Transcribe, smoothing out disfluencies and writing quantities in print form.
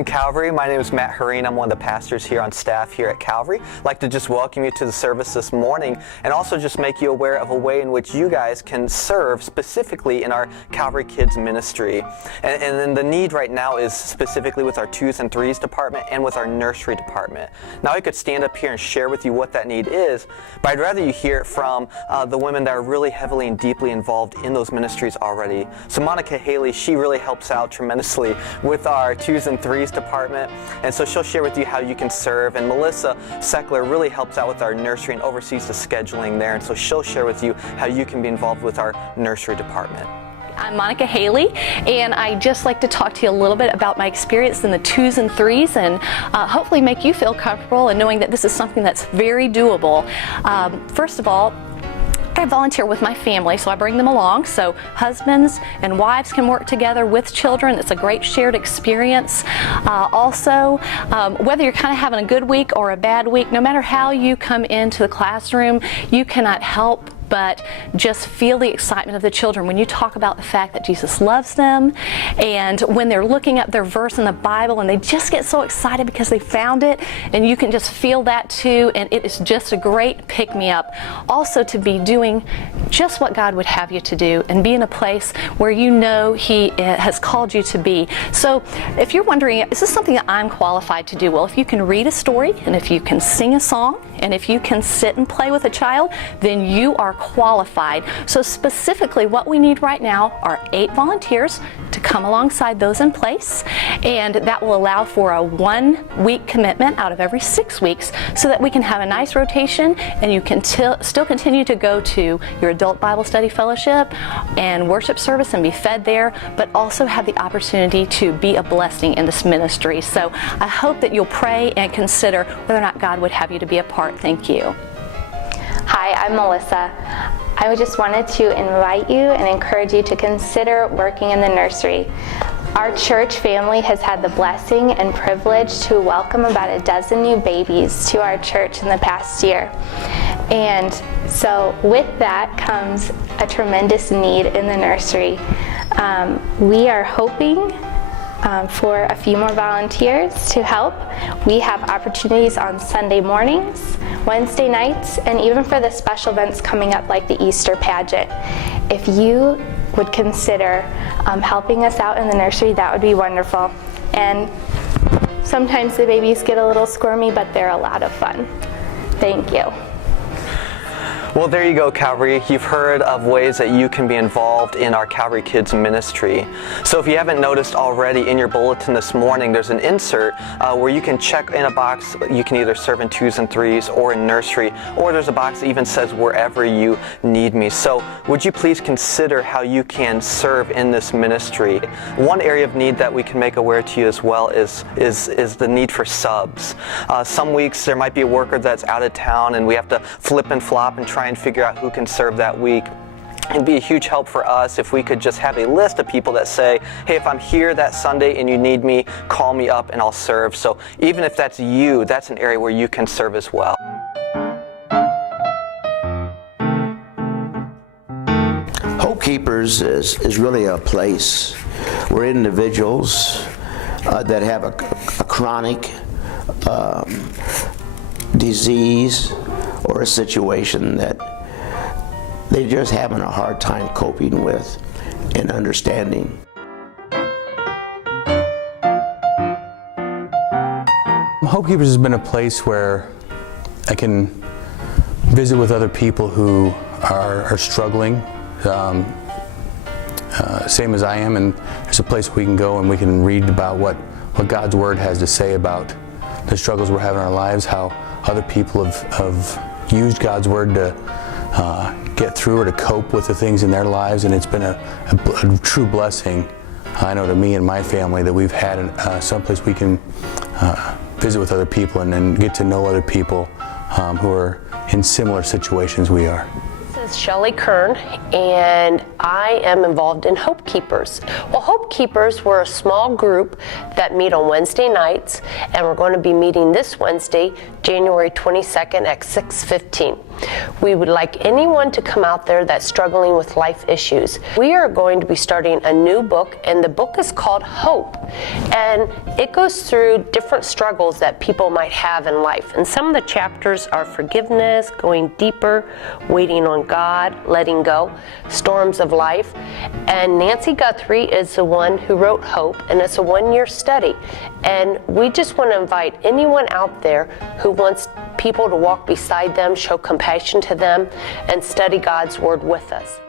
morning, Calvary. My name is Matt Hureen. I'm one of the pastors here on staff here at Calvary. I'd like to just welcome you to the service this morning and also just make you aware of a way in which you guys can serve specifically in our Calvary Kids ministry. And then the need right now is specifically with our 2s and 3s department and with our nursery department. Now I could stand up here and share with you what that need is, but I'd rather you hear it from the women that are really heavily and deeply involved in those ministries already. So Monica Haley, she really helps out tremendously with our 2s and 3s department, and so she'll share with you how you can serve. And Melissa Seckler really helps out with our nursery and oversees the scheduling there, and so she'll share with you how you can be involved with our nursery department. I'm Monica Haley, and I'd just like to talk to you a little bit about my experience in the 2s and 3s and hopefully make you feel comfortable in knowing that this is something that's very doable. First of all, I volunteer with my family, so I bring them along so husbands and wives can work together with children. It's a great shared experience. Also, whether you're kind of having a good week or a bad week, no matter how you come into the classroom, you cannot help but just feel the excitement of the children when you talk about the fact that Jesus loves them, and when they're looking up their verse in the Bible and they just get so excited because they found it, and you can just feel that too, and it is just a great pick-me-up. Also, to be doing just what God would have you to do and be in a place where you know He has called you to be. So if you're wondering, is this something that I'm qualified to do? Well, if you can read a story, and if you can sing a song, and if you can sit and play with a child, then you are qualified. So specifically what we need right now are 8 volunteers to come alongside those in place, and that will allow for a 1-week commitment out of every 6 weeks so that we can have a nice rotation and you can still continue to go to your adult Bible study fellowship and worship service and be fed there, but also have the opportunity to be a blessing in this ministry. So I hope that you'll pray and consider whether or not God would have you to be a part. Thank you. Hi, I'm Melissa. I just wanted to invite you and encourage you to consider working in the nursery. Our church family has had the blessing and privilege to welcome about a dozen new babies to our church in the past year. And so with that comes a tremendous need in the nursery. We are hoping for a few more volunteers to help. We have opportunities on Sunday mornings, Wednesday nights, and even for the special events coming up like the Easter pageant. If you would consider helping us out in the nursery, that would be wonderful. And sometimes the babies get a little squirmy, but they're a lot of fun. Thank you. Well, there you go, Calvary. You've heard of ways that you can be involved in our Calvary Kids ministry. So if you haven't noticed already, in your bulletin this morning, there's an insert where you can check in a box. You can either serve in 2s and 3s or in nursery, or there's a box that even says wherever you need me. So would you please consider how you can serve in this ministry? One area of need that we can make aware to you as well is the need for subs. Some weeks there might be a worker that's out of town and we have to flip and flop and try and figure out who can serve that week. It'd be a huge help for us if we could just have a list of people that say, hey, if I'm here that Sunday and you need me, call me up and I'll serve. So even if that's you, that's an area where you can serve as well. Hope Keepers is really a place where individuals that have a chronic disease or a situation that they're just having a hard time coping with and understanding. Hope Keepers has been a place where I can visit with other people who are struggling, same as I am, and there's a place we can go and we can read about what God's Word has to say about the struggles we're having in our lives, how other people have used God's Word to get through or to cope with the things in their lives, and it's been a true blessing, I know, to me and my family, that we've had someplace we can visit with other people and get to know other people who are in similar situations we are. This is Shelley Kern, and I am involved in Hope Keepers. Well, Hope Keepers, we're a small group that meet on Wednesday nights, and we're going to be meeting this Wednesday, January 22nd at 6:15. We would like anyone to come out there that's struggling with life issues. We are going to be starting a new book, and the book is called Hope, and it goes through different struggles that people might have in life. And some of the chapters are forgiveness, going deeper, waiting on God, letting go, storms of life. And Nancy Guthrie is the one who wrote Hope, and it's a one-year study. And we just want to invite anyone out there who wants people to walk beside them, show compassion to them, and study God's Word with us.